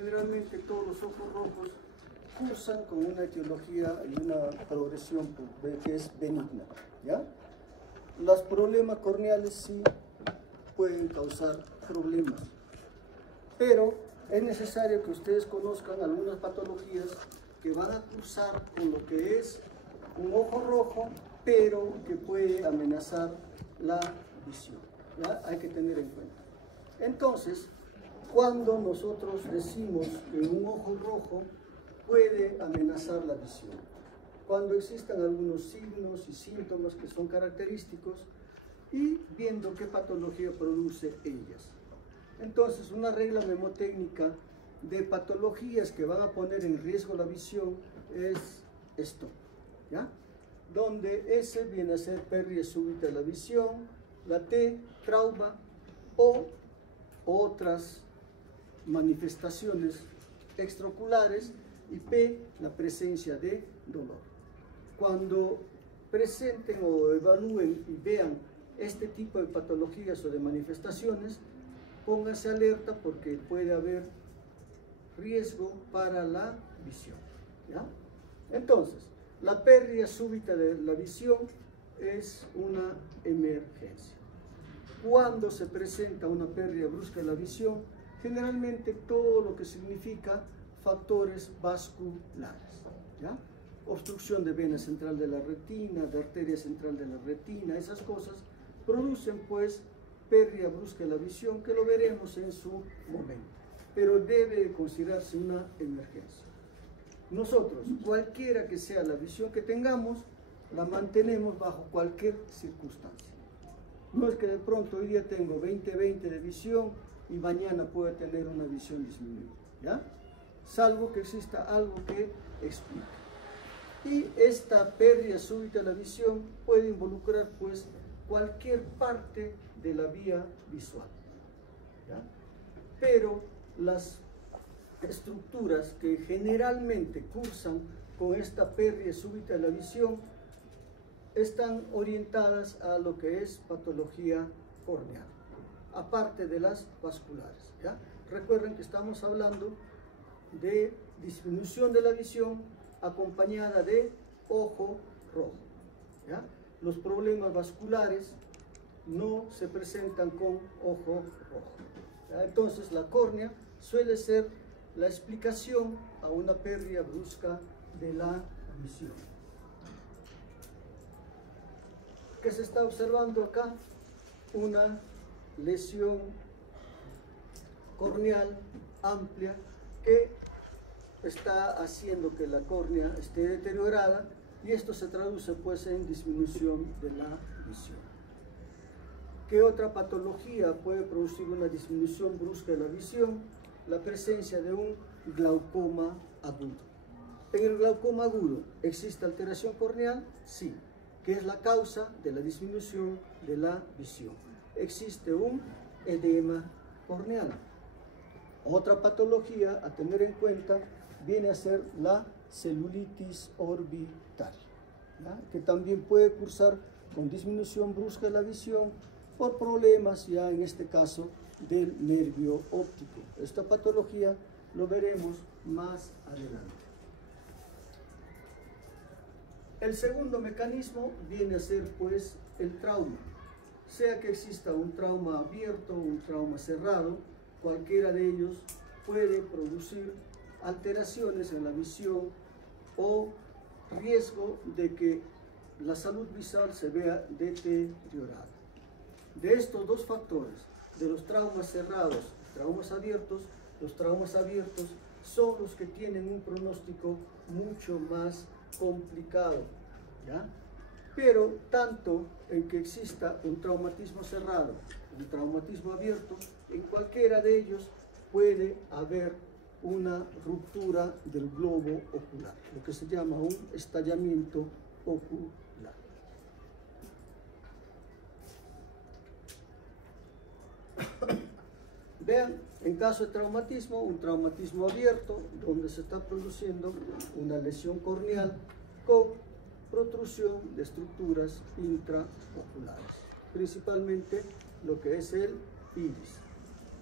generalmente todos los ojos rojos cursan con una etiología y una progresión que es benigna, ¿ya? Los problemas corneales sí pueden causar problemas, pero es necesario que ustedes conozcan algunas patologías que van a cursar con lo que es un ojo rojo, pero que puede amenazar la visión, ¿ya? Hay que tener en cuenta. Entonces, cuando nosotros decimos que un ojo rojo puede amenazar la visión, cuando existan algunos signos y síntomas que son característicos y viendo qué patología produce ellas. Entonces, una regla mnemotécnica de patologías que van a poner en riesgo la visión es esto, ¿ya? Donde S viene a ser pérdida súbita de la visión, la T, trauma o otras manifestaciones extraoculares y P, la presencia de dolor. Cuando presenten o evalúen y vean este tipo de patologías o de manifestaciones, pónganse alerta porque puede haber riesgo para la visión, ¿ya? Entonces, la pérdida súbita de la visión es una emergencia. Cuando se presenta una pérdida brusca de la visión, generalmente todo lo que significa factores vasculares, ¿ya? Obstrucción de vena central de la retina, de arteria central de la retina, esas cosas producen pues pérdida brusca de la visión, que lo veremos en su momento, pero debe considerarse una emergencia. Nosotros, cualquiera que sea la visión que tengamos, la mantenemos bajo cualquier circunstancia. No es que de pronto hoy día tengo 20/20 de visión y mañana pueda tener una visión disminuida, ¿ya? Salvo que exista algo que explique. Y esta pérdida súbita de la visión puede involucrar pues cualquier parte de la vía visual, ¿ya? Pero las estructuras que generalmente cursan con esta pérdida súbita de la visión están orientadas a lo que es patología corneal, aparte de las vasculares, ¿ya? Recuerden que estamos hablando de disminución de la visión acompañada de ojo rojo, ¿ya? Los problemas vasculares no se presentan con ojo rojo, ¿ya? Entonces la córnea suele ser la explicación a una pérdida brusca de la visión. ¿Qué se está observando acá? Una lesión corneal amplia que está haciendo que la córnea esté deteriorada, y esto se traduce pues en disminución de la visión. ¿Qué otra patología puede producir una disminución brusca de la visión? La presencia de un glaucoma agudo. En el glaucoma agudo, ¿existe alteración corneal? Sí. ¿Qué es la causa de la disminución de la visión? Existe un edema corneal. Otra patología a tener en cuenta viene a ser la celulitis orbital, ¿ya? Que también puede cursar con disminución brusca de la visión por problemas ya en este caso del nervio óptico. Esta patología lo veremos más adelante. El segundo mecanismo viene a ser pues el trauma, sea que exista un trauma abierto o un trauma cerrado, cualquiera de ellos puede producir alteraciones en la visión o riesgo de que la salud visual se vea deteriorada. De estos dos factores, de los traumas cerrados, traumas abiertos, los traumas abiertos son los que tienen un pronóstico mucho más complicado, ¿ya? Pero tanto en que exista un traumatismo cerrado, un traumatismo abierto, en cualquiera de ellos puede haber una ruptura del globo ocular, lo que se llama un estallamiento ocular. Vean, en caso de traumatismo, un traumatismo abierto, donde se está produciendo una lesión corneal con protrusión de estructuras intraoculares, principalmente lo que es el iris.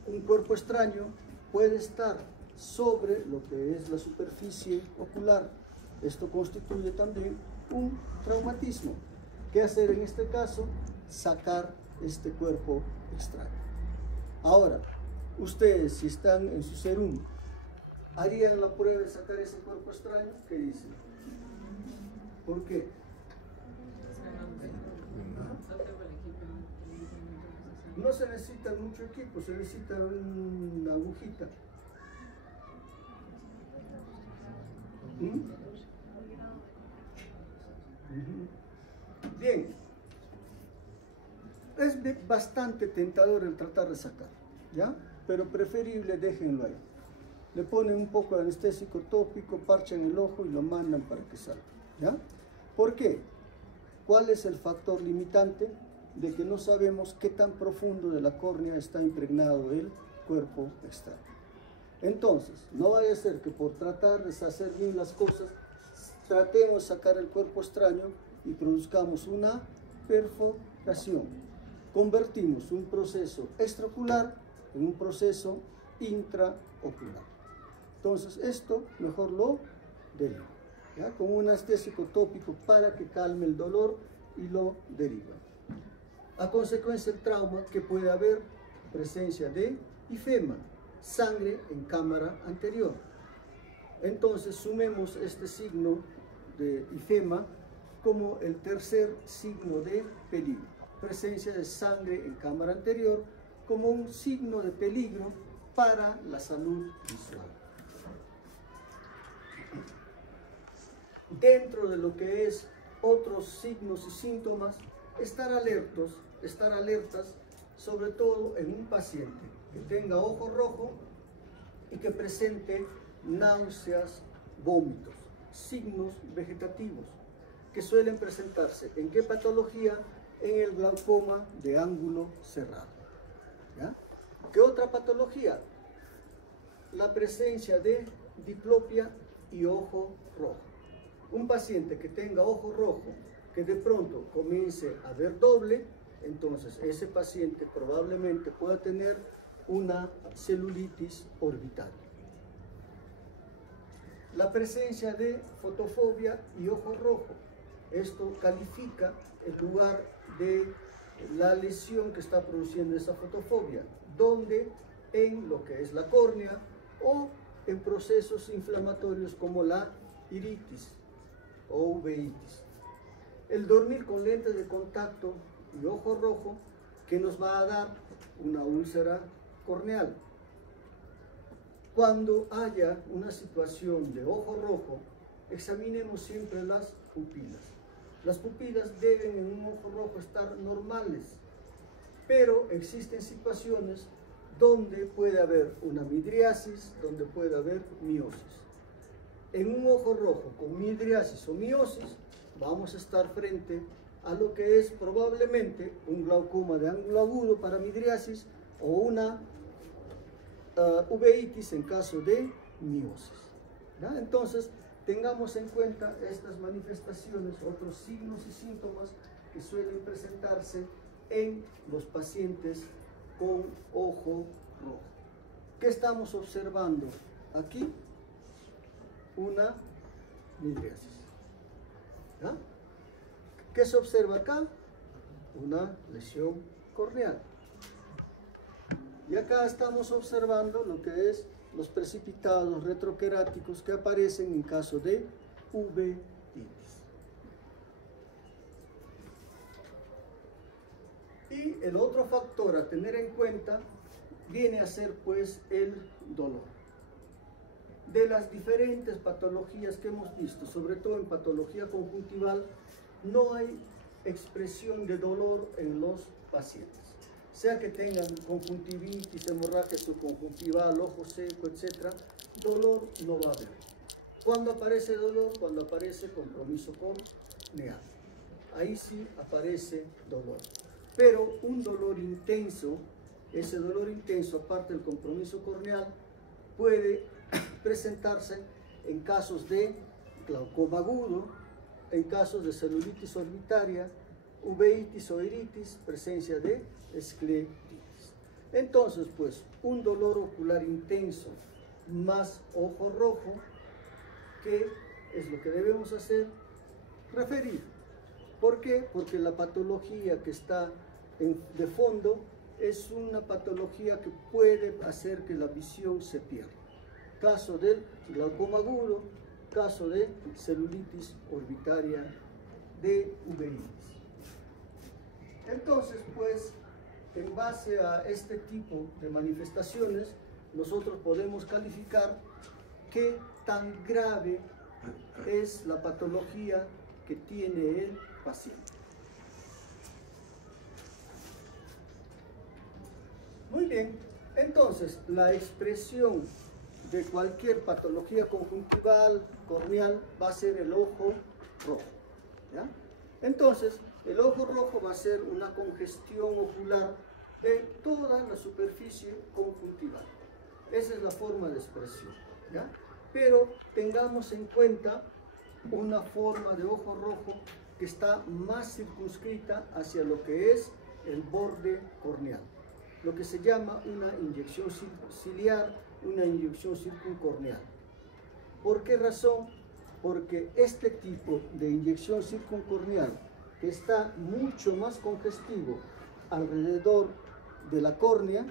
Un cuerpo extraño puede estar sobre lo que es la superficie ocular. Esto constituye también un traumatismo. ¿Qué hacer en este caso? Sacar este cuerpo extraño. Ahora, ustedes, si están en su serum, ¿harían la prueba de sacar ese cuerpo extraño? ¿Qué dicen? ¿Por qué? No se necesita mucho equipo, se necesita una agujita. Bien, es bastante tentador el tratar de sacar, ¿ya? Pero preferible déjenlo ahí. Le ponen un poco de anestésico tópico, parchan el ojo y lo mandan para que salga, ¿ya? ¿Por qué? ¿Cuál es el factor limitante? De que no sabemos qué tan profundo de la córnea está impregnado el cuerpo extraño. Entonces, no vaya a ser que por tratar de hacer bien las cosas, tratemos de sacar el cuerpo extraño y produzcamos una perforación. Convertimos un proceso extraocular en un proceso intraocular. Entonces, esto mejor lo deriva, ¿ya? Con un anestésico tópico para que calme el dolor y lo deriva. A consecuencia del trauma, que puede haber presencia de ifema, sangre en cámara anterior. Entonces sumemos este signo de ifema como el tercer signo de peligro. Presencia de sangre en cámara anterior como un signo de peligro para la salud visual. Dentro de lo que es otros signos y síntomas, estar alertas, sobre todo en un paciente que tenga ojo rojo y que presente náuseas, vómitos, signos vegetativos que suelen presentarse. ¿En qué patología? En el glaucoma de ángulo cerrado, ¿ya? ¿Qué otra patología? La presencia de diplopia y ojo rojo. Un paciente que tenga ojo rojo, que de pronto comience a ver doble, entonces ese paciente probablemente pueda tener una celulitis orbital. La presencia de fotofobia y ojo rojo. Esto califica el lugar de la lesión que está produciendo esa fotofobia, donde en lo que es la córnea o en procesos inflamatorios como la iritis o uveitis. El dormir con lentes de contacto y ojo rojo, que nos va a dar una úlcera corneal. Cuando haya una situación de ojo rojo, examinemos siempre las pupilas. Las pupilas deben en un ojo rojo estar normales, pero existen situaciones donde puede haber una midriasis, donde puede haber miosis. En un ojo rojo con midriasis o miosis, vamos a estar frente a lo que es probablemente un glaucoma de ángulo agudo para midriasis o una uveitis en caso de miosis, ¿ya? Entonces, tengamos en cuenta estas manifestaciones, otros signos y síntomas que suelen presentarse en los pacientes con ojo rojo. ¿Qué estamos observando aquí? Una midriasis, ¿ya? ¿Qué se observa acá? Una lesión corneal. Y acá estamos observando lo que es los precipitados retroqueráticos que aparecen en caso de uveitis. Y el otro factor a tener en cuenta viene a ser pues el dolor. De las diferentes patologías que hemos visto, sobre todo en patología conjuntival, no hay expresión de dolor en los pacientes. Sea que tengan conjuntivitis, hemorragia subconjuntival, ojo seco, etc., dolor no va a haber. ¿Cuándo aparece dolor? Cuando aparece compromiso corneal. Ahí sí aparece dolor. Pero un dolor intenso, ese dolor intenso, aparte del compromiso corneal, puede presentarse en casos de glaucoma agudo, en casos de celulitis orbitaria, uveitis o iritis, presencia de escleritis. Entonces, pues, un dolor ocular intenso más ojo rojo, que es lo que debemos hacer, referir. ¿Por qué? Porque la patología que está de fondo es una patología que puede hacer que la visión se pierda. Caso del glaucoma agudo, caso de celulitis orbitaria de uveitis. Entonces, pues, en base a este tipo de manifestaciones, nosotros podemos calificar qué tan grave es la patología que tiene el paciente. Muy bien, entonces la expresión de cualquier patología conjuntival, corneal, va a ser el ojo rojo, ¿ya? Entonces, el ojo rojo va a ser una congestión ocular de toda la superficie conjuntival. Esa es la forma de expresión, ¿ya? Pero tengamos en cuenta una forma de ojo rojo que está más circunscrita hacia lo que es el borde corneal, lo que se llama una inyección ciliar, una inyección circuncorneal. ¿Por qué razón? Porque este tipo de inyección circuncorneal, que está mucho más congestivo alrededor de la córnea,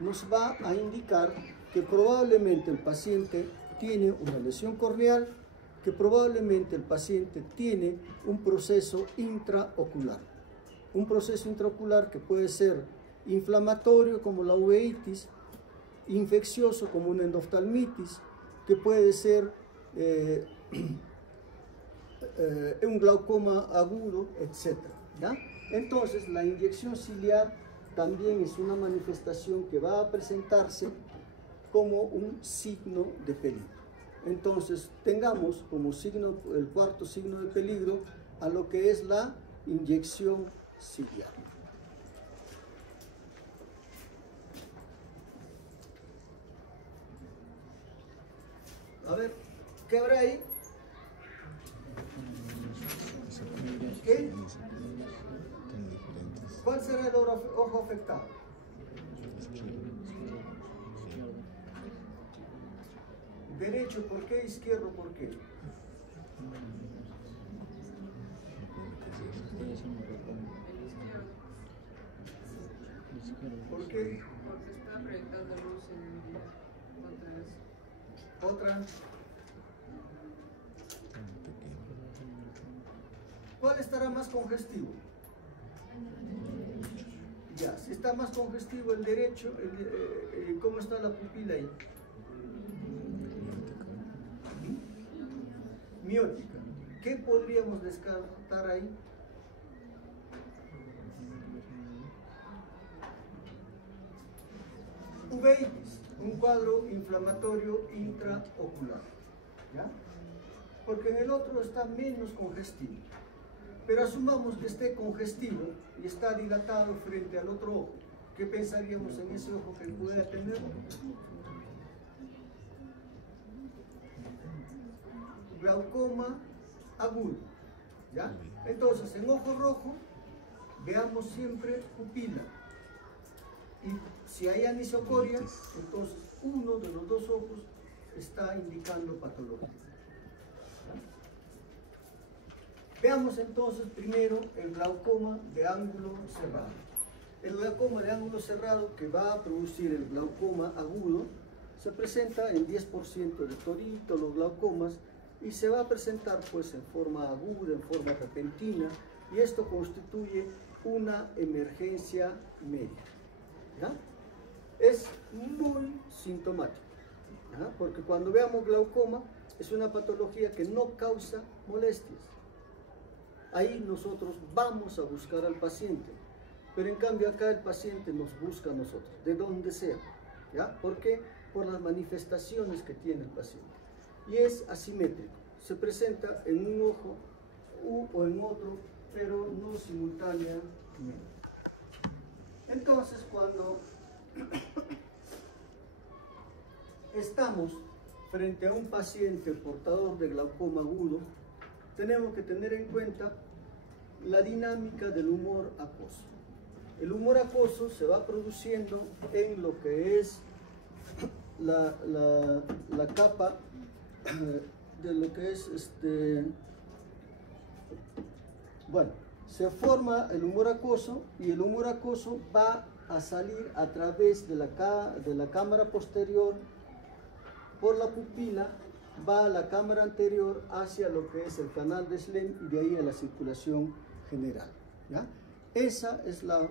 nos va a indicar que probablemente el paciente tiene una lesión corneal, que probablemente el paciente tiene un proceso intraocular. Un proceso intraocular que puede ser inflamatorio como la uveitis, infeccioso como una endoftalmitis, que puede ser un glaucoma agudo, etc. ¿Ya? Entonces, la inyección ciliar también es una manifestación que va a presentarse como un signo de peligro. Entonces, tengamos como signo, el cuarto signo de peligro, a lo que es la inyección ciliar. A ver, ¿qué habrá ahí? ¿Qué? ¿Cuál será el ojo afectado? Derecho, ¿por qué? Izquierdo, ¿por qué? ¿Por qué? Porque está proyectando luz en el día. Otra. ¿Cuál estará más congestivo? Ya, si está más congestivo el derecho, ¿cómo está la pupila ahí? Miótica. ¿Qué podríamos descartar ahí? Uveitis, un cuadro inflamatorio intraocular, ¿ya? Porque en el otro está menos congestivo. Pero asumamos que esté congestivo y está dilatado frente al otro ojo. ¿Qué pensaríamos en ese ojo que pueda tener? Glaucoma agudo, ¿ya? Entonces, en ojo rojo, veamos siempre pupila. Y si hay anisocoria, entonces uno de los dos ojos está indicando patología. Veamos entonces primero el glaucoma de ángulo cerrado. El glaucoma de ángulo cerrado, que va a producir el glaucoma agudo, se presenta en 10% de todos los glaucomas y se va a presentar pues en forma aguda, en forma repentina, y esto constituye una emergencia médica, ¿ya? Es muy sintomático, ¿ya? Porque cuando veamos glaucoma es una patología que no causa molestias. Ahí nosotros vamos a buscar al paciente, pero en cambio acá el paciente nos busca a nosotros, de donde sea, ¿ya? ¿Por qué? Por las manifestaciones que tiene el paciente. Y es asimétrico, se presenta en un ojo o en otro, pero no simultáneamente. Entonces, cuando estamos frente a un paciente portador de glaucoma agudo, tenemos que tener en cuenta la dinámica del humor acuoso. El humor acuoso se va produciendo en lo que es la capa de lo que es bueno, se forma el humor acuoso y el humor acuoso va a salir a través de la cámara posterior por la pupila, va a la cámara anterior hacia lo que es el canal de Schlemm y de ahí a la circulación general, ¿ya? Esa es la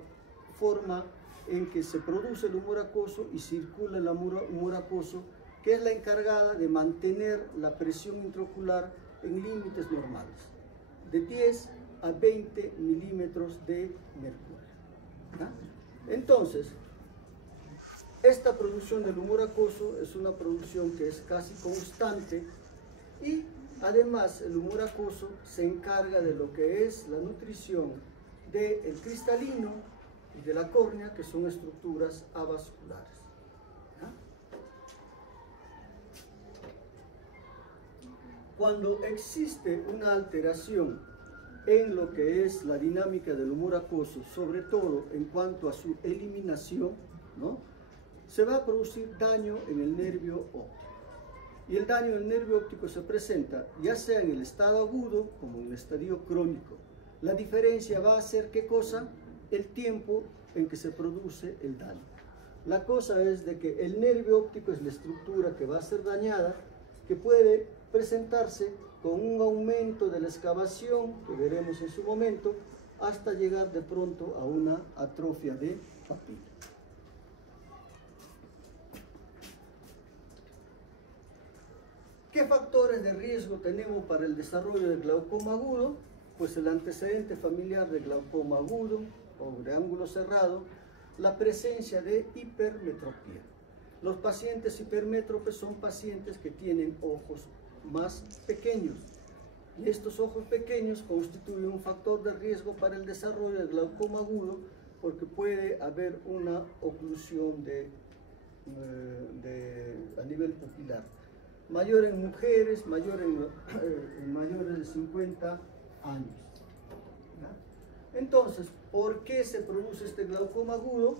forma en que se produce el humor acuoso y circula el humor acuoso, que es la encargada de mantener la presión intraocular en límites normales, de 10 a 20 milímetros de mercurio, ¿ya? Entonces, esta producción del humor acuoso es una producción que es casi constante y además el humor acuoso se encarga de lo que es la nutrición del cristalino y de la córnea, que son estructuras avasculares, ¿ya? Cuando existe una alteración en lo que es la dinámica del humor acuoso, sobre todo en cuanto a su eliminación, ¿no?, se va a producir daño en el nervio óptico. Y el daño en el nervio óptico se presenta ya sea en el estado agudo como en el estadio crónico. La diferencia va a ser, ¿qué cosa? El tiempo en que se produce el daño. La cosa es de que el nervio óptico es la estructura que va a ser dañada, que puede presentarse con un aumento de la excavación, que veremos en su momento, hasta llegar de pronto a una atrofia de papila. ¿Qué factores de riesgo tenemos para el desarrollo del glaucoma agudo? Pues el antecedente familiar de glaucoma agudo o de ángulo cerrado, la presencia de hipermetropía. Los pacientes hipermétropes son pacientes que tienen ojos más pequeños y estos ojos pequeños constituyen un factor de riesgo para el desarrollo del glaucoma agudo, porque puede haber una oclusión a nivel pupilar. Mayor en mujeres, mayor en mayores de 50 años. ¿Ya? Entonces, ¿por qué se produce este glaucoma agudo?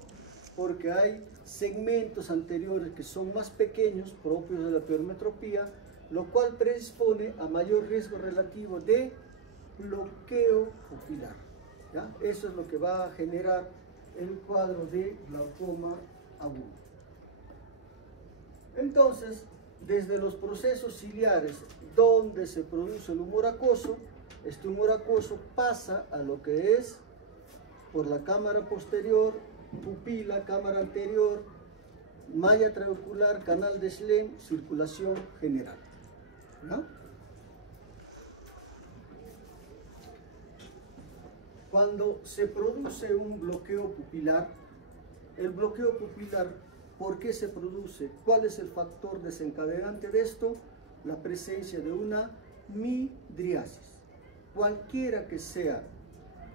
Porque hay segmentos anteriores que son más pequeños, propios de la hipermetropía, lo cual predispone a mayor riesgo relativo de bloqueo pupilar, ¿ya? Eso es lo que va a generar el cuadro de glaucoma agudo. Entonces, desde los procesos ciliares donde se produce el humor acuoso, este humor acuoso pasa a lo que es por la cámara posterior, pupila, cámara anterior, malla trabecular, canal de Schlemm, circulación general, ¿no? Cuando se produce un bloqueo pupilar, el bloqueo pupilar, ¿por qué se produce? ¿Cuál es el factor desencadenante de esto? La presencia de una midriasis. Cualquiera que sea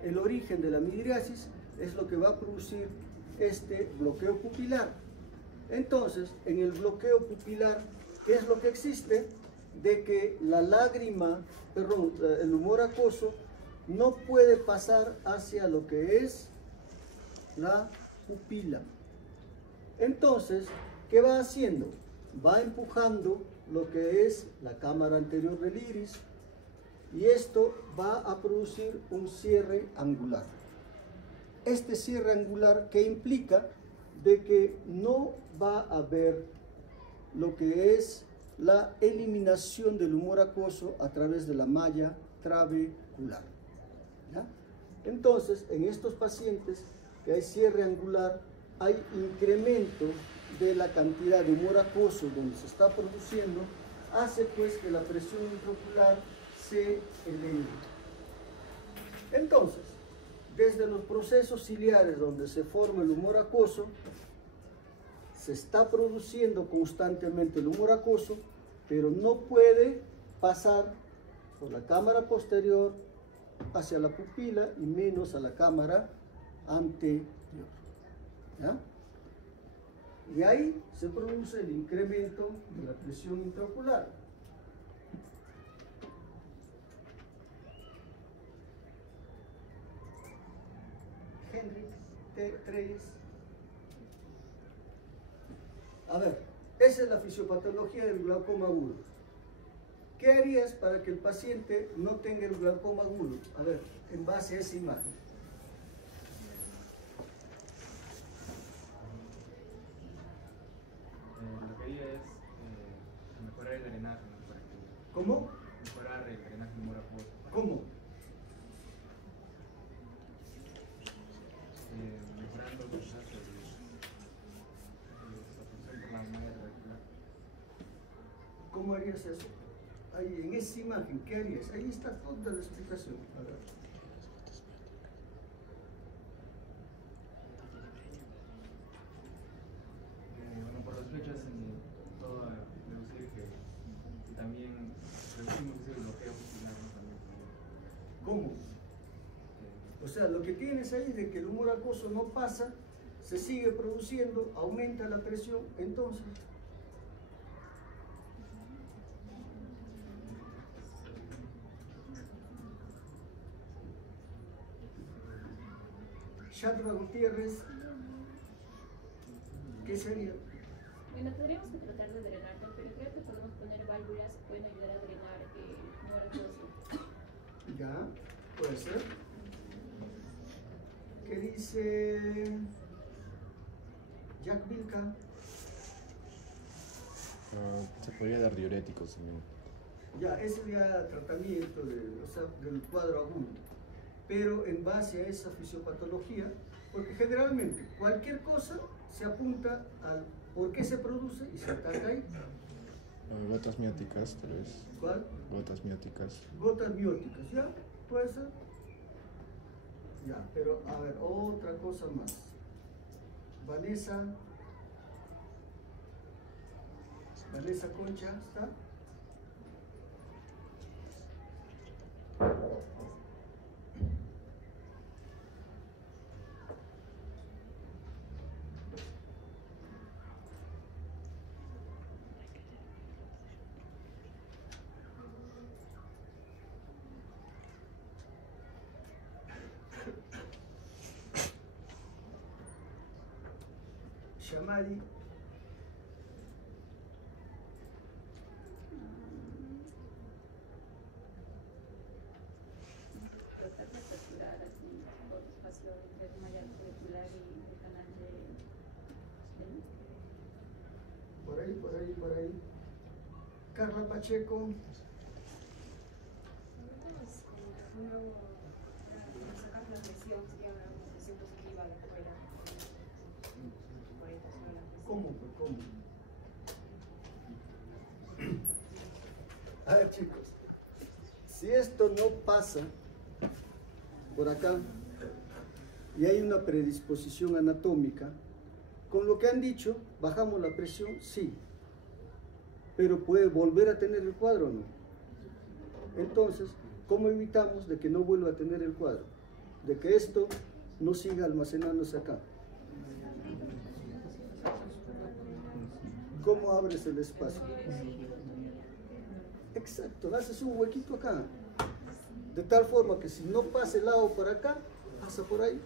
el origen de la midriasis, es lo que va a producir este bloqueo pupilar. Entonces, en el bloqueo pupilar, ¿qué es lo que existe? De que la lágrima, perdón, el humor acuoso no puede pasar hacia lo que es la pupila. Entonces, ¿qué va haciendo? Va empujando lo que es la cámara anterior del iris y esto va a producir un cierre angular. Este cierre angular, ¿qué implica? De que no va a haber lo que es la eliminación del humor acuoso a través de la malla trabecular, ¿ya? Entonces, en estos pacientes que hay cierre angular, hay incremento de la cantidad de humor acuoso donde se está produciendo, hace pues que la presión intraocular se eleve. Entonces, desde los procesos ciliares donde se forma el humor acuoso, se está produciendo constantemente el humor acuoso, pero no puede pasar por la cámara posterior hacia la pupila y menos a la cámara anterior, ¿ya? Y ahí se produce el incremento de la presión intraocular. Henrik T. Treyes. A ver, Esa es la fisiopatología del glaucoma agudo. ¿Qué harías para que el paciente no tenga el glaucoma agudo? A ver, en base a esa imagen. Lo que haría es mejorar el drenaje, ¿no? Para que ¿Cómo? mejorar el drenaje hemorragicoso. ¿Cómo? Mejorando los datos de la función por la malla radicular. ¿Cómo harías eso? Ahí, en esa imagen, ¿qué harías? Ahí está toda la explicación. A ver. Bueno, por las fechas, todo deducir que también reducimos ese bloqueo pupilar, ¿no? También. ¿Cómo? O sea, lo que tienes ahí de que el humor acuoso no pasa, se sigue produciendo, aumenta la presión, entonces... Shadra Gutiérrez, ¿qué sería? Bueno, tendríamos que tratar de drenarlo, pero creo que podemos poner válvulas que pueden ayudar a drenar el humor acuoso. Ya, puede ser. ¿Qué dice Jack Vilca? Se podría dar diuréticos también. Ya, ese sería tratamiento o sea, del cuadro agudo, pero en base a esa fisiopatología, porque generalmente cualquier cosa se apunta al por qué se produce y se ataca ahí. Gotas mióticas, tal vez. ¿Cuál? Gotas mióticas. Gotas mióticas, ¿ya? ¿Puede ser? Ya, pero a ver, otra cosa más. Vanessa Concha, ¿está? Shamari. Tratar de capturar así por espacio entre el malla radicular y el canal de... Por ahí. Carla Pacheco. Sacar la presión, sería una presión positiva de fuera. Por ahí pasó la presión. ¿Cómo? A ver, chicos, si esto no pasa por acá y hay una predisposición anatómica, con lo que han dicho, bajamos la presión, sí, pero puede volver a tener el cuadro o no. Entonces, ¿cómo evitamos de que no vuelva a tener el cuadro? De que esto no siga almacenándose acá. ¿Cómo abres el espacio? Exacto, haces un huequito acá. De tal forma que si no pasa el lado por acá, pasa por ahí.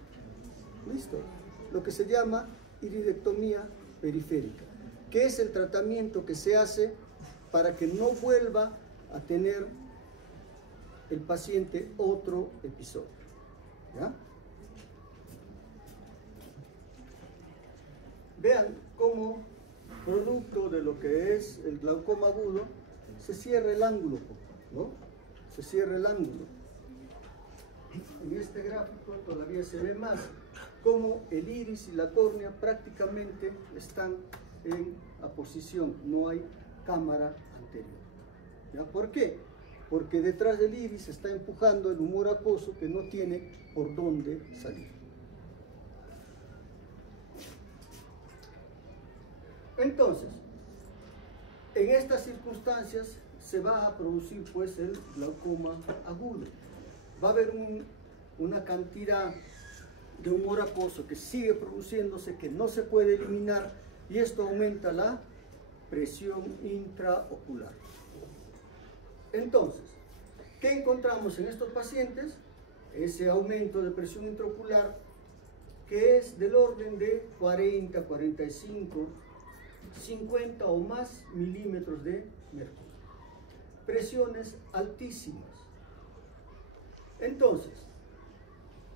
Listo. Lo que se llama iridectomía periférica, que es el tratamiento que se hace para que no vuelva a tener el paciente otro episodio. ¿Ya? Vean cómo, producto de lo que es el glaucoma agudo, se cierra el ángulo, ¿no? Se cierra el ángulo. En este gráfico todavía se ve más cómo el iris y la córnea prácticamente están en aposición, no hay cámara anterior. ¿Ya? ¿Por qué? Porque detrás del iris está empujando el humor acuoso que no tiene por dónde salir. Entonces, en estas circunstancias se va a producir pues el glaucoma agudo. Va a haber una cantidad de humor acuoso que sigue produciéndose, que no se puede eliminar, y esto aumenta la presión intraocular. Entonces, ¿qué encontramos en estos pacientes? Ese aumento de presión intraocular que es del orden de 40, 45 50 o más milímetros de mercurio. Presiones altísimas. Entonces,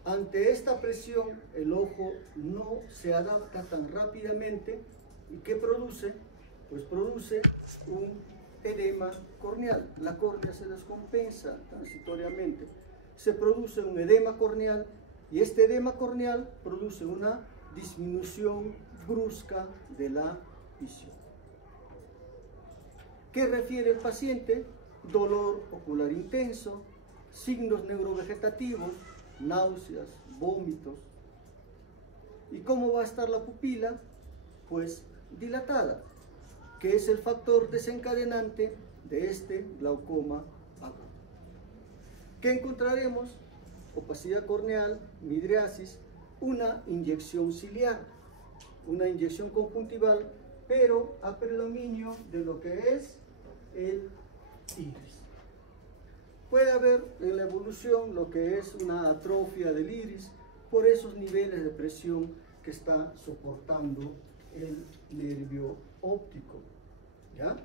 ante esta presión, el ojo no se adapta tan rápidamente. ¿Y qué produce? Pues produce un edema corneal. La córnea se descompensa transitoriamente. Se produce un edema corneal y este edema corneal produce una disminución brusca de la visión. ¿Qué refiere el paciente? Dolor ocular intenso, signos neurovegetativos, náuseas, vómitos. ¿Y cómo va a estar la pupila? Pues dilatada, que es el factor desencadenante de este glaucoma agudo. ¿Qué encontraremos? Opacidad corneal, midriasis, una inyección ciliar, una inyección conjuntival, pero a predominio de lo que es el iris. Puede haber en la evolución lo que es una atrofia del iris por esos niveles de presión que está soportando el nervio óptico. ¿Ya?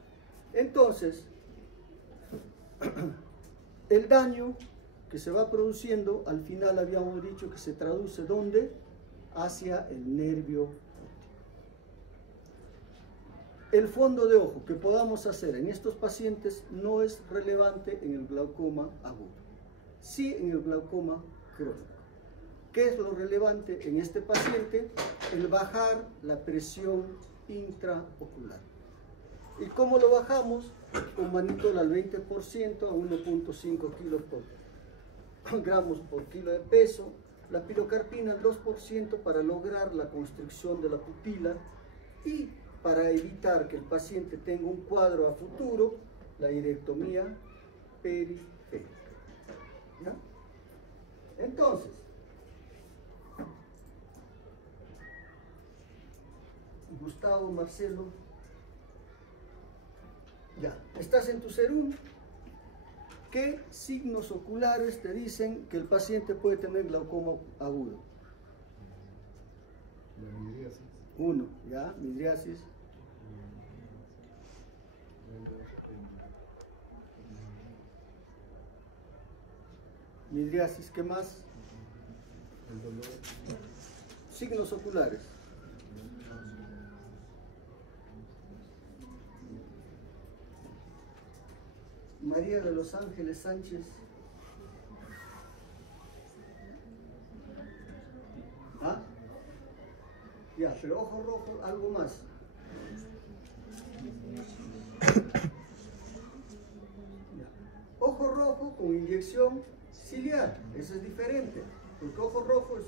Entonces, el daño que se va produciendo, al final habíamos dicho que se traduce ¿dónde? Hacia el nervio óptico. El fondo de ojo que podamos hacer en estos pacientes no es relevante en el glaucoma agudo, sí en el glaucoma crónico. ¿Qué es lo relevante en este paciente? El bajar la presión intraocular. ¿Y cómo lo bajamos? Con manitol al 20% a 1.5 gramos por kilo de peso, la pirocarpina al 2% para lograr la constricción de la pupila y para evitar que el paciente tenga un cuadro a futuro, la irectomía periférica. ¿Ya? Entonces, Gustavo, Marcelo, ya, estás en tu serum. ¿Qué signos oculares te dicen que el paciente puede tener glaucoma agudo? La midriasis. Uno, ya, midriasis. Midriasis, ¿qué más? El dolor. Signos oculares. María de los Ángeles Sánchez. ¿Ah? Ya, pero ojo rojo, algo más. Ya. Ojo rojo con inyección ciliar, eso es diferente, porque ojo rojo es,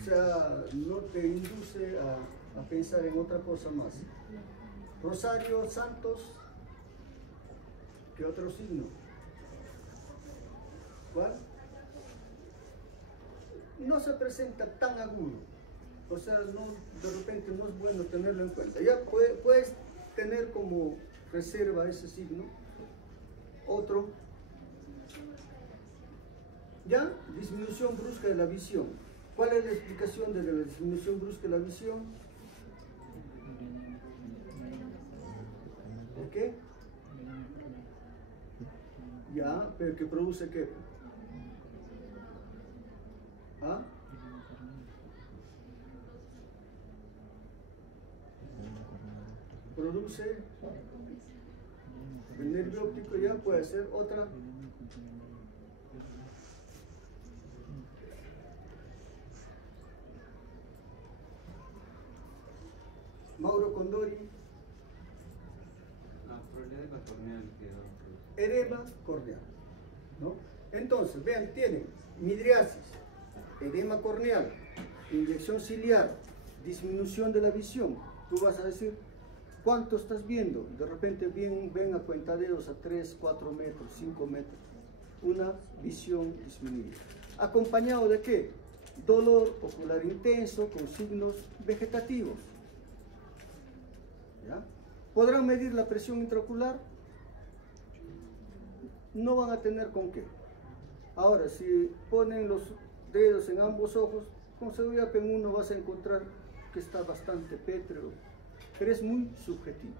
o sea, no te induce a pensar en otra cosa más. Rosario Santos, ¿qué otro signo? ¿Cuál? No se presenta tan agudo, o sea, no, de repente no es bueno tenerlo en cuenta. Ya puedes tener como reserva ese signo. Otro, ya, disminución brusca de la visión. ¿Cuál es la explicación de la disminución brusca de la visión? ¿Por qué? Ya, pero ¿que produce qué? ¿Ah? Produce el nervio óptico, ya puede ser otra. Mauro Condori. Edema corneal. Edema corneal, ¿no? Entonces, vean, tienen midriasis, edema corneal, inyección ciliar, disminución de la visión. Tú vas a decir, ¿cuánto estás viendo? De repente ven a cuentaderos a 3, 4 metros, 5 metros. Una visión disminuida. ¿Acompañado de qué? Dolor ocular intenso con signos vegetativos. ¿Ya? ¿Podrán medir la presión intraocular? No van a tener con qué. Ahora, si ponen los dedos en ambos ojos, con seguridad en uno vas a encontrar que está bastante pétreo pero es muy subjetivo.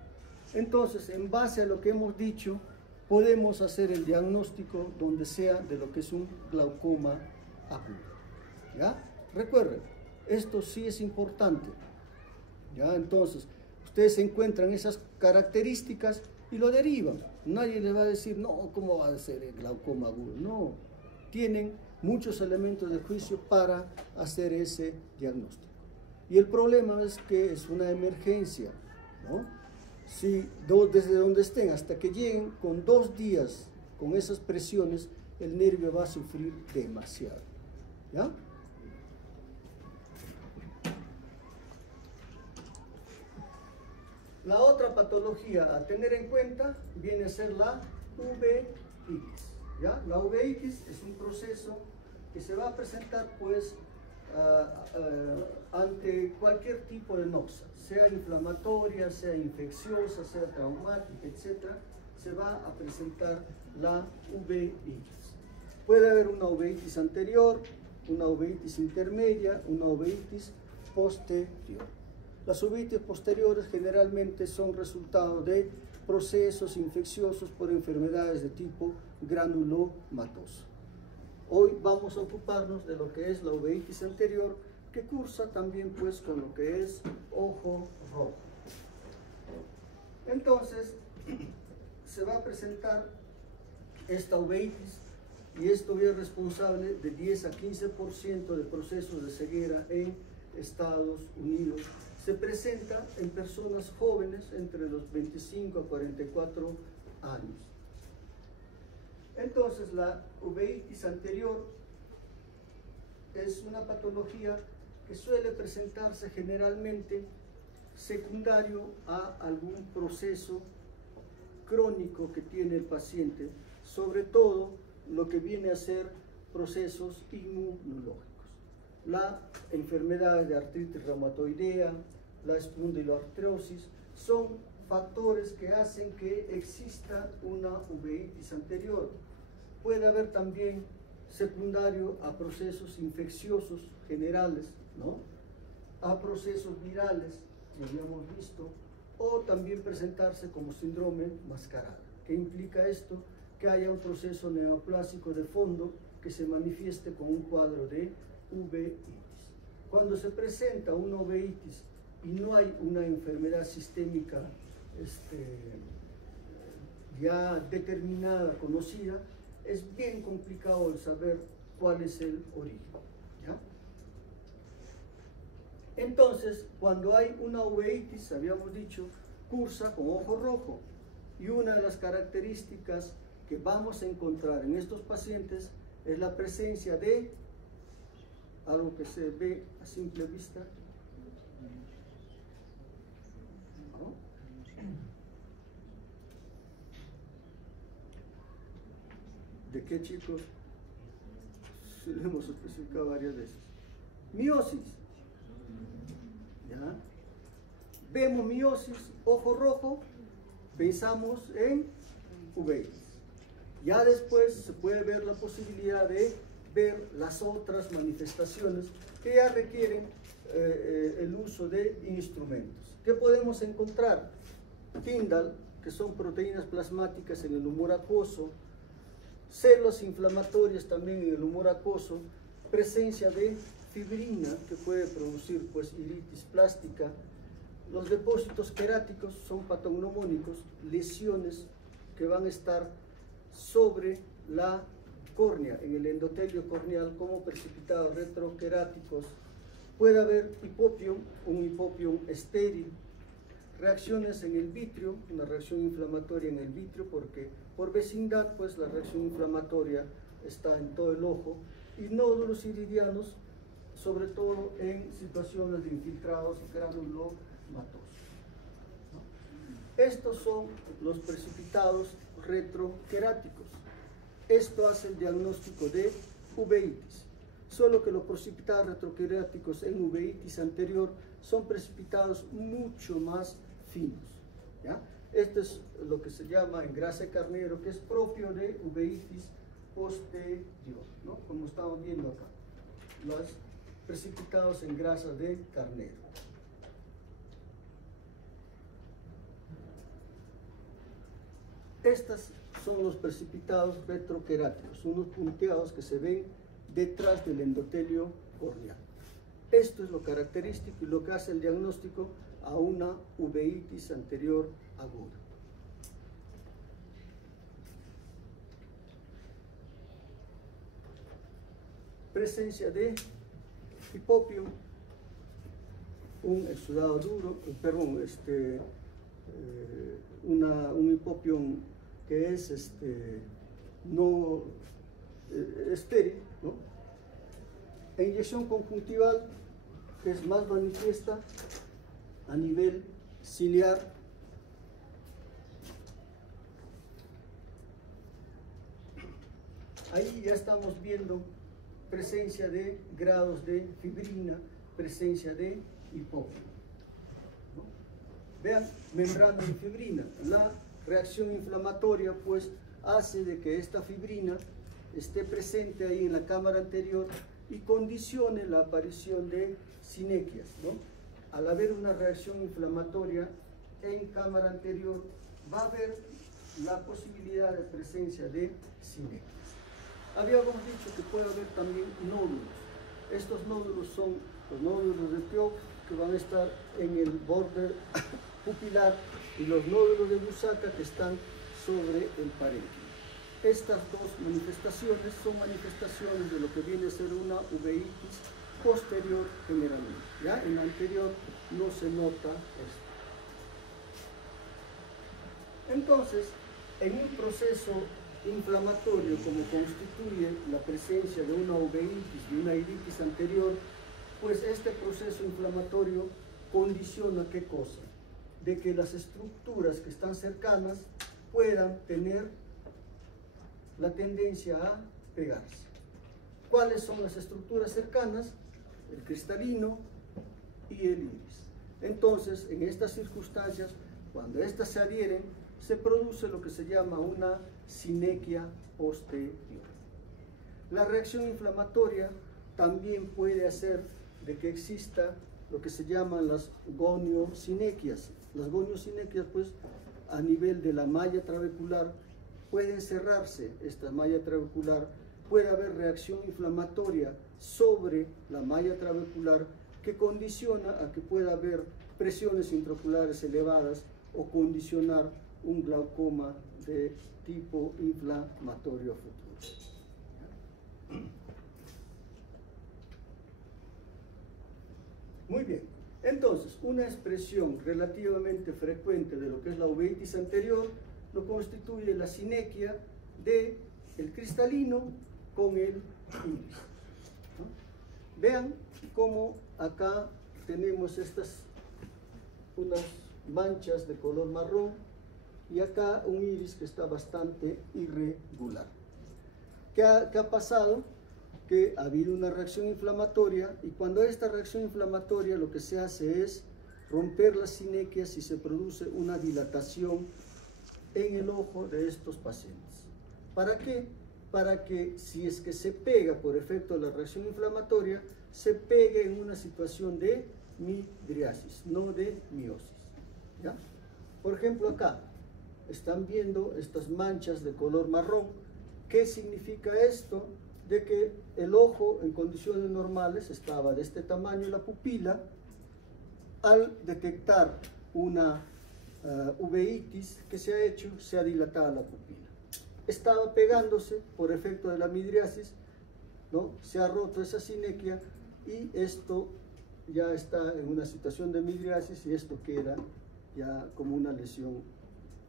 Entonces, en base a lo que hemos dicho, podemos hacer el diagnóstico donde sea de lo que es un glaucoma agudo. ¿Ya? Recuerden, esto sí es importante. ¿Ya? Entonces, ustedes encuentran esas características y lo derivan. Nadie les va a decir, no, ¿cómo va a ser el glaucoma agudo? No, tienen muchos elementos de juicio para hacer ese diagnóstico. Y el problema es que es una emergencia, ¿no? Si desde donde estén hasta que lleguen con 2 días con esas presiones, el nervio va a sufrir demasiado. ¿Ya? La otra patología a tener en cuenta viene a ser la uveitis. ¿Ya? La uveitis es un proceso que se va a presentar pues ante cualquier tipo de noxa, sea inflamatoria, sea infecciosa, sea traumática, etc. Se va a presentar la uveitis. Puede haber una uveitis anterior, una uveitis intermedia, una uveitis posterior. Las uveitis posteriores generalmente son resultado de procesos infecciosos por enfermedades de tipo granulomatoso. Hoy vamos a ocuparnos de lo que es la uveitis anterior, que cursa también pues con lo que es ojo rojo. Entonces, se va a presentar esta uveitis y esto es responsable de 10 a 15% de procesos de ceguera en Estados Unidos. Se presenta en personas jóvenes entre los 25 a 44 años. Entonces, la uveitis anterior es una patología que suele presentarse generalmente secundario a algún proceso crónico que tiene el paciente, sobre todo lo que viene a ser procesos inmunológicos. La enfermedad de artritis reumatoidea, la espondiloartrosis, son factores que hacen que exista una uveitis anterior. Puede haber también secundario a procesos infecciosos generales, ¿no? A procesos virales, que habíamos visto, o también presentarse como síndrome mascarada. ¿Qué implica esto? Que haya un proceso neoplásico de fondo que se manifieste con un cuadro de uveitis. Cuando se presenta una uveitis y no hay una enfermedad sistémica ya determinada, conocida, es bien complicado el saber cuál es el origen. ¿Ya? Entonces, cuando hay una uveitis, habíamos dicho, cursa con ojo rojo. Y una de las características que vamos a encontrar en estos pacientes es la presencia de algo que se ve a simple vista. ¿No? ¿De qué, chicos? Sí, lo hemos especificado varias veces. Miosis. ¿Ya? Vemos miosis, ojo rojo, pensamos en uveitis. Ya después se puede ver la posibilidad de ver las otras manifestaciones que ya requieren el uso de instrumentos. ¿Qué podemos encontrar? Tyndall, que son proteínas plasmáticas en el humor acuoso, células inflamatorias también en el humor acuoso, presencia de fibrina que puede producir pues iritis plástica. Los depósitos queráticos son patognomónicos, lesiones que van a estar sobre la córnea, en el endotelio corneal como precipitados retroqueráticos. Puede haber hipopión, un hipopión estéril, reacciones en el vitrio, una reacción inflamatoria en el vitrio porque por vecindad pues la reacción inflamatoria está en todo el ojo, y nódulos iridianos, sobre todo en situaciones de infiltrados granulomatosos. ¿No? Estos son los precipitados retroqueráticos. Esto hace el diagnóstico de uveitis, solo que los precipitados retroqueráticos en uveitis anterior son precipitados mucho más finos. ¿Ya? Esto es lo que se llama en grasa de carnero, que es propio de uveitis posterior, ¿no? Como estamos viendo acá, los precipitados en grasa de carnero. Estos son los precipitados retroqueráticos, unos punteados que se ven detrás del endotelio corneal. Esto es lo característico y lo que hace el diagnóstico a una uveitis anterior aguda. Presencia de hipopio, un exudado duro, perdón, un hipopio que es no estéril, ¿no? E inyección conjuntival que es más manifiesta a nivel ciliar. Ahí ya estamos viendo presencia de grados de fibrina, presencia de hipopio, ¿no? Vean, membrana y fibrina. La reacción inflamatoria pues hace de que esta fibrina esté presente ahí en la cámara anterior y condicione la aparición de sinequias, ¿no? Al haber una reacción inflamatoria en cámara anterior, va a haber la posibilidad de presencia de sinequias. Habíamos dicho que puede haber también nódulos. Estos nódulos son los nódulos de Tioch, que van a estar en el borde pupilar, y los nódulos de Busacca, que están sobre el parénquima. Estas dos manifestaciones son manifestaciones de lo que viene a ser una uveitis posterior generalmente. ¿Ya? En la anterior no se nota esto. Entonces, en un proceso inflamatorio como constituye la presencia de una uveitis y una iritis anterior, pues este proceso inflamatorio condiciona ¿qué cosa? De que las estructuras que están cercanas puedan tener la tendencia a pegarse. ¿Cuáles son las estructuras cercanas? El cristalino y el iris. Entonces, en estas circunstancias, cuando estas se adhieren, se produce lo que se llama una sinequia posterior. La reacción inflamatoria también puede hacer de que exista lo que se llaman las goniosinequias. Las goniosinequias, pues, a nivel de la malla trabecular, pueden cerrarse esta malla trabecular, puede haber reacción inflamatoria sobre la malla trabecular que condiciona a que pueda haber presiones intraoculares elevadas o condicionar un glaucoma de tipo inflamatorio futuro. Muy bien, entonces una expresión relativamente frecuente de lo que es la uveitis anterior lo constituye la sinequia del cristalino con el iris, ¿no? Vean cómo acá tenemos unas manchas de color marrón y acá un iris que está bastante irregular. ¿Qué ha pasado? Que ha habido una reacción inflamatoria, y cuando esta reacción inflamatoria lo que se hace es romper las sinequias y se produce una dilatación en el ojo de estos pacientes. ¿Para qué? Para que si es que se pega por efecto de la reacción inflamatoria, se pegue en una situación de midriasis, no de miosis. ¿Ya? Por ejemplo, acá están viendo estas manchas de color marrón. ¿Qué significa esto? De que el ojo en condiciones normales estaba de este tamaño, la pupila. Al detectar una uveitis que se ha hecho, se ha dilatado la pupila. Estaba pegándose por efecto de la midriasis, ¿no? Se ha roto esa sinequia y esto ya está en una situación de midriasis y esto queda ya como una lesión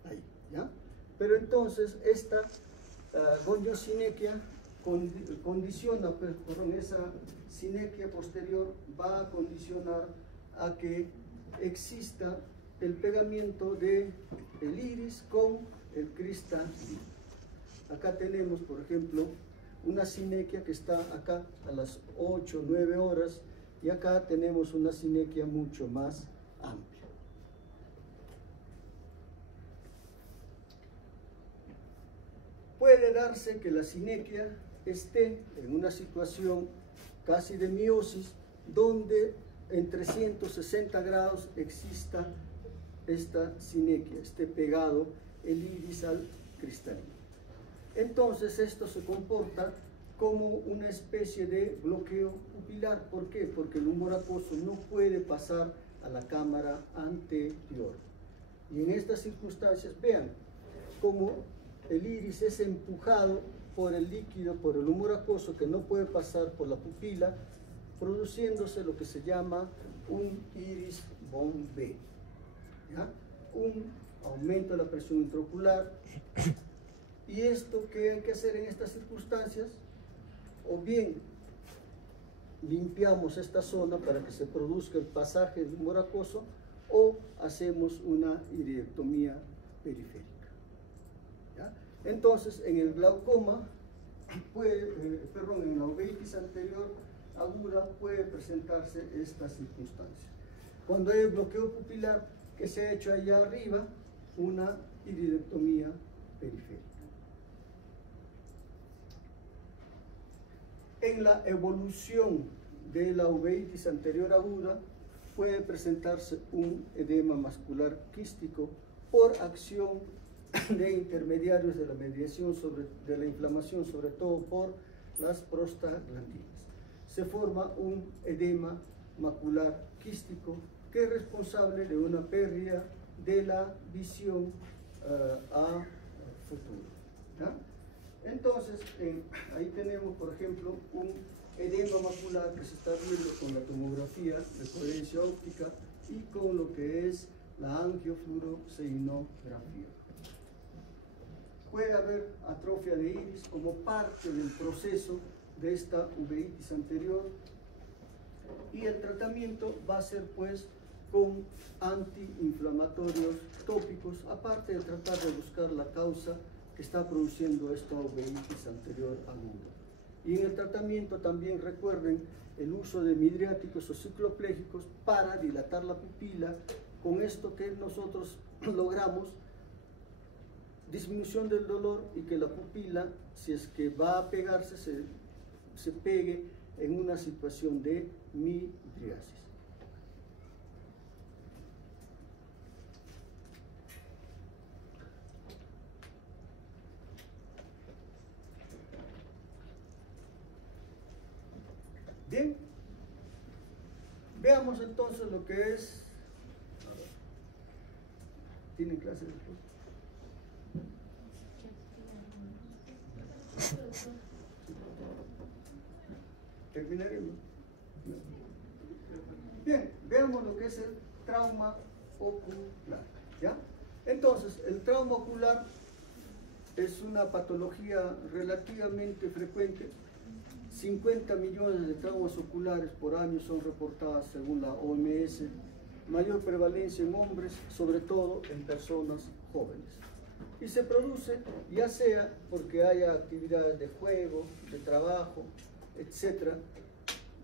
ahí, ¿ya? Pero entonces esta goniosinequia condiciona, pues, con esa sinequia posterior va a condicionar a que exista el pegamiento del iris con el cristalino. Acá tenemos, por ejemplo, una sinequia que está acá a las 8 o 9 horas y acá tenemos una sinequia mucho más amplia. Puede darse que la sinequia esté en una situación casi de miosis, donde en 360 grados exista esta sinequia, esté pegado el iris al cristalino. Entonces esto se comporta como una especie de bloqueo pupilar. ¿Por qué? Porque el humor acuoso no puede pasar a la cámara anterior. Y en estas circunstancias, vean cómo el iris es empujado por el líquido, por el humor acuoso que no puede pasar por la pupila, produciéndose lo que se llama un iris bombé, ¿ya? Un aumento de la presión intraocular. ¿Y esto qué hay que hacer en estas circunstancias? O bien limpiamos esta zona para que se produzca el pasaje del humor acuoso, o hacemos una iridectomía periférica, ¿ya? Entonces, en el glaucoma, en la uveitis anterior aguda puede presentarse esta circunstancia. Cuando hay bloqueo pupilar, que se ha hecho allá arriba, una iridectomía periférica. En la evolución de la uveitis anterior aguda puede presentarse un edema mascular quístico por acción de intermediarios de la mediación de la inflamación, sobre todo por las prostaglandinas. Se forma un edema macular quístico que es responsable de una pérdida de la visión a futuro, ¿ya? Entonces, ahí tenemos, por ejemplo, un edema macular que se está viendo con la tomografía de coherencia óptica y con lo que es la angiofluoresceinografía. Puede haber atrofia de iris como parte del proceso de esta uveitis anterior, y el tratamiento va a ser pues con antiinflamatorios tópicos, aparte de tratar de buscar la causa que está produciendo esta uveitis anterior aguda. Y en el tratamiento también recuerden el uso de midriáticos o cicloplégicos para dilatar la pupila. Con esto que nosotros logramos disminución del dolor y que la pupila, si es que va a pegarse, se pegue en una situación de midriasis. Bien, veamos entonces lo que es. ¿Tienen clase después? Terminaremos. Bien, veamos lo que es el trauma ocular, ¿ya? Entonces, el trauma ocular es una patología relativamente frecuente. 50 millones de traumas oculares por año son reportadas según la OMS, mayor prevalencia en hombres, sobre todo en personas jóvenes. Y se produce ya sea porque haya actividades de juego, de trabajo, etc.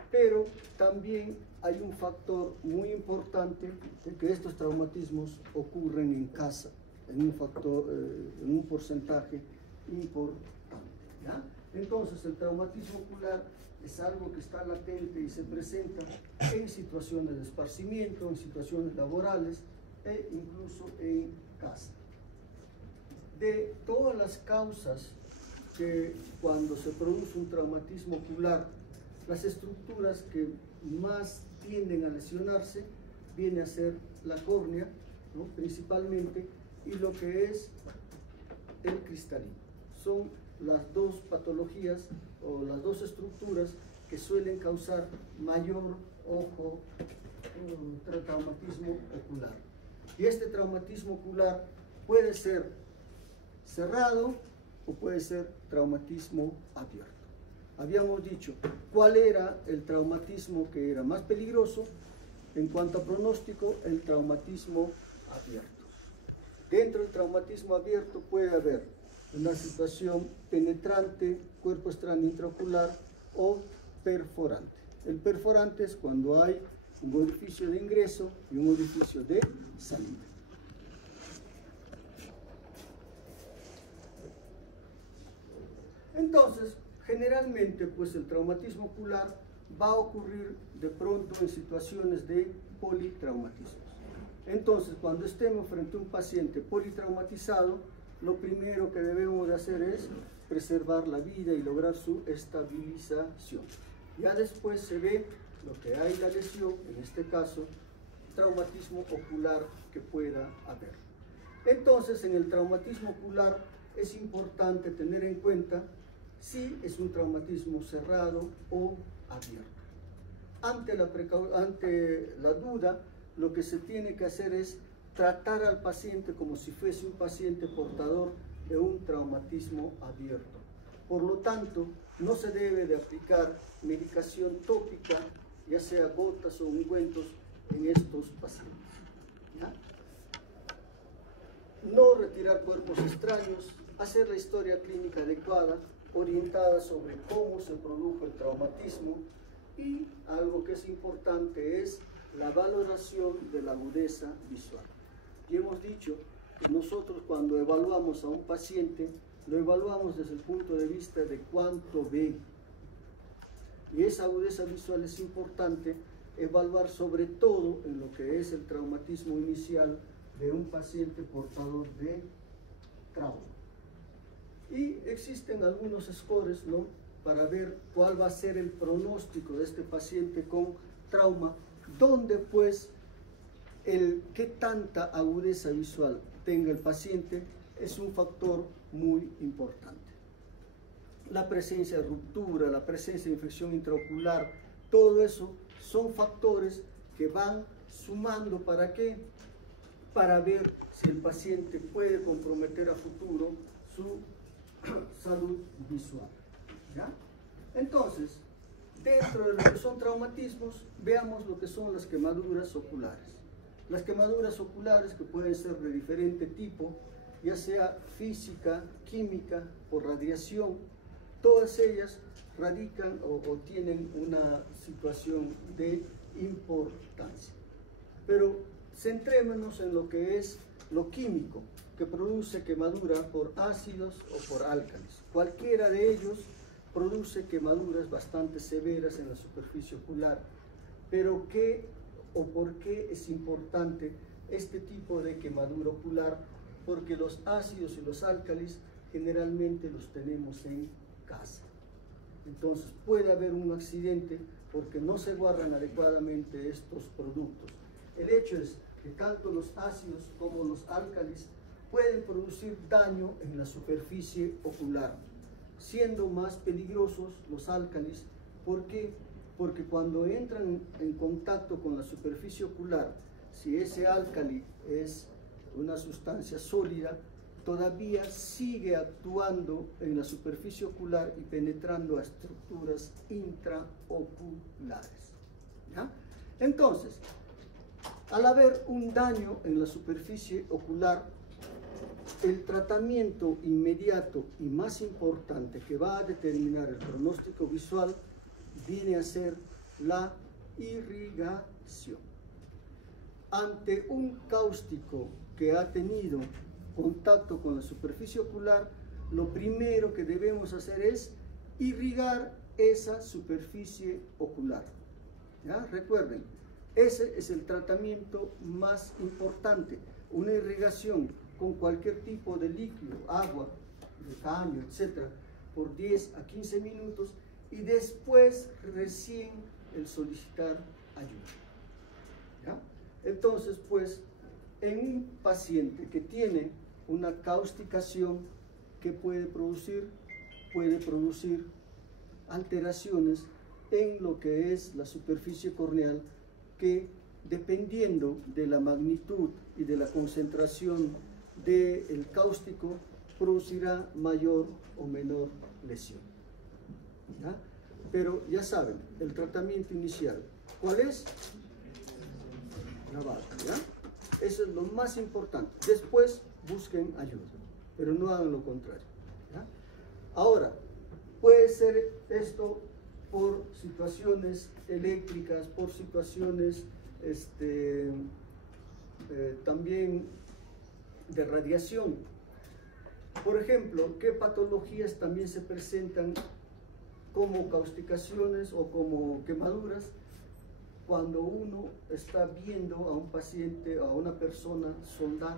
Pero también hay un factor muy importante de que estos traumatismos ocurren en casa, en un porcentaje importante, ¿ya? Entonces, el traumatismo ocular es algo que está latente y se presenta en situaciones de esparcimiento, en situaciones laborales e incluso en casa. De todas las causas que cuando se produce un traumatismo ocular, las estructuras que más tienden a lesionarse viene a ser la córnea, ¿no? Principalmente, y lo que es el cristalino. Son las dos patologías o las dos estructuras que suelen causar mayor traumatismo ocular. Y este traumatismo ocular puede ser cerrado o puede ser traumatismo abierto. Habíamos dicho cuál era el traumatismo que era más peligroso en cuanto a pronóstico, el traumatismo abierto. Dentro del traumatismo abierto puede haber una situación penetrante, cuerpo extraño intraocular o perforante. El perforante es cuando hay un orificio de ingreso y un orificio de salida. Entonces, generalmente, pues el traumatismo ocular va a ocurrir de pronto en situaciones de politraumatismos. Entonces, cuando estemos frente a un paciente politraumatizado, lo primero que debemos de hacer es preservar la vida y lograr su estabilización. Ya después se ve lo que hay la lesión, en este caso, traumatismo ocular que pueda haber. Entonces, en el traumatismo ocular es importante tener en cuenta si es un traumatismo cerrado o abierto. Ante la duda, lo que se tiene que hacer es tratar al paciente como si fuese un paciente portador de un traumatismo abierto. Por lo tanto, no se debe de aplicar medicación tópica, ya sea gotas o ungüentos, en estos pacientes. ¿Ya? No retirar cuerpos extraños, hacer la historia clínica adecuada, orientada sobre cómo se produjo el traumatismo, y algo que es importante es la valoración de la agudeza visual. Y hemos dicho que nosotros cuando evaluamos a un paciente, lo evaluamos desde el punto de vista de cuánto ve. Y esa agudeza visual es importante evaluar sobre todo en lo que es el traumatismo inicial de un paciente portador de trauma. Y existen algunos scores, ¿no?, para ver cuál va a ser el pronóstico de este paciente con trauma, donde pues qué tanta agudeza visual tenga el paciente es un factor muy importante. La presencia de ruptura, la presencia de infección intraocular, todo eso son factores que van sumando. ¿Para qué? Para ver si el paciente puede comprometer a futuro su salud visual. ¿Ya? Entonces, dentro de lo que son traumatismos, veamos lo que son las quemaduras oculares. Las quemaduras oculares, que pueden ser de diferente tipo, ya sea física, química o radiación, todas ellas radican o tienen una situación de importancia. Pero centrémonos en lo que es lo químico, que produce quemadura por ácidos o por álcalis. Cualquiera de ellos produce quemaduras bastante severas en la superficie ocular. Pero ¿qué o por qué es importante este tipo de quemadura ocular? Porque los ácidos y los álcalis generalmente los tenemos en casa. Entonces puede haber un accidente porque no se guardan adecuadamente estos productos. El hecho es que tanto los ácidos como los álcalis pueden producir daño en la superficie ocular, siendo más peligrosos los álcalis. ¿Por qué? Porque cuando entran en contacto con la superficie ocular, si ese álcali es una sustancia sólida, todavía sigue actuando en la superficie ocular y penetrando a estructuras intraoculares. ¿Ya? Entonces, al haber un daño en la superficie ocular, el tratamiento inmediato y más importante que va a determinar el pronóstico visual viene a ser la irrigación. Ante un cáustico que ha tenido contacto con la superficie ocular, lo primero que debemos hacer es irrigar esa superficie ocular. ¿Ya? Recuerden, ese es el tratamiento más importante, una irrigación con cualquier tipo de líquido, agua, de caño, etc., por 10 a 15 minutos, y después recién el solicitar ayuda. ¿Ya? Entonces, pues, en un paciente que tiene una causticación, ¿qué puede producir? Puede producir alteraciones en lo que es la superficie corneal, que dependiendo de la magnitud y de la concentración del cáustico, producirá mayor o menor lesión. ¿Ya? Pero ya saben, el tratamiento inicial, ¿cuál es? Lavado, ¿ya? Eso es lo más importante. Después busquen ayuda, pero no hagan lo contrario. ¿Ya? Ahora, puede ser esto por situaciones eléctricas, por situaciones también de radiación. Por ejemplo, ¿qué patologías también se presentan como causticaciones o como quemaduras? Cuando uno está viendo a un paciente, a una persona soldar,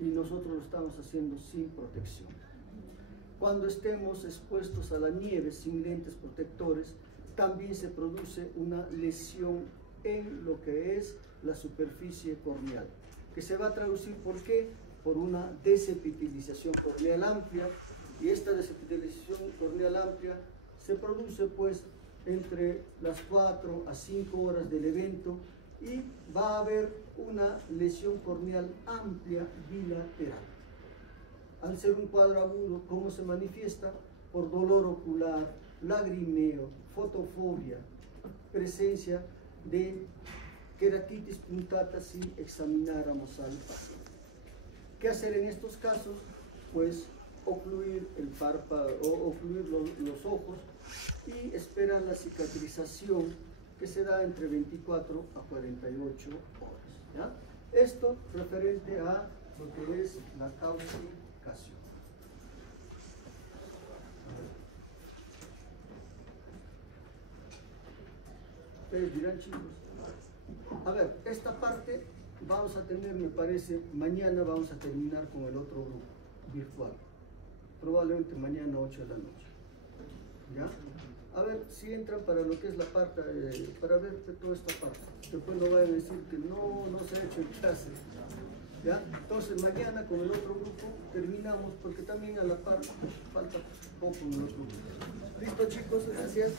y nosotros lo estamos haciendo sin protección. Cuando estemos expuestos a la nieve sin lentes protectores, también se produce una lesión en lo que es la superficie corneal, que se va a traducir ¿por qué? Por una desepitelización corneal amplia, y esta desepitelización corneal amplia se produce pues entre las 4 a 5 horas del evento y va a haber una lesión corneal amplia bilateral. Al ser un cuadro agudo, ¿cómo se manifiesta? Por dolor ocular, lagrimeo, fotofobia, presencia de queratitis punctata si examináramos al paciente. ¿Qué hacer en estos casos? Pues ocluir el párpado o ocluir los ojos y esperar la cicatrización que se da entre 24 a 48 horas. ¿Ya? Esto referente a lo que es la calcificación. Ustedes dirán, chicos, a ver, esta parte vamos a tener, me parece, mañana vamos a terminar con el otro grupo virtual, probablemente mañana 8 de la noche. ¿Ya? A ver si entran para lo que es la parte, para ver toda esta parte. Después no vayan a decir que no se ha hecho en clase. ¿Ya? Entonces mañana con el otro grupo terminamos, porque también a la par falta poco en el otro grupo. ¿Listo, chicos? Gracias.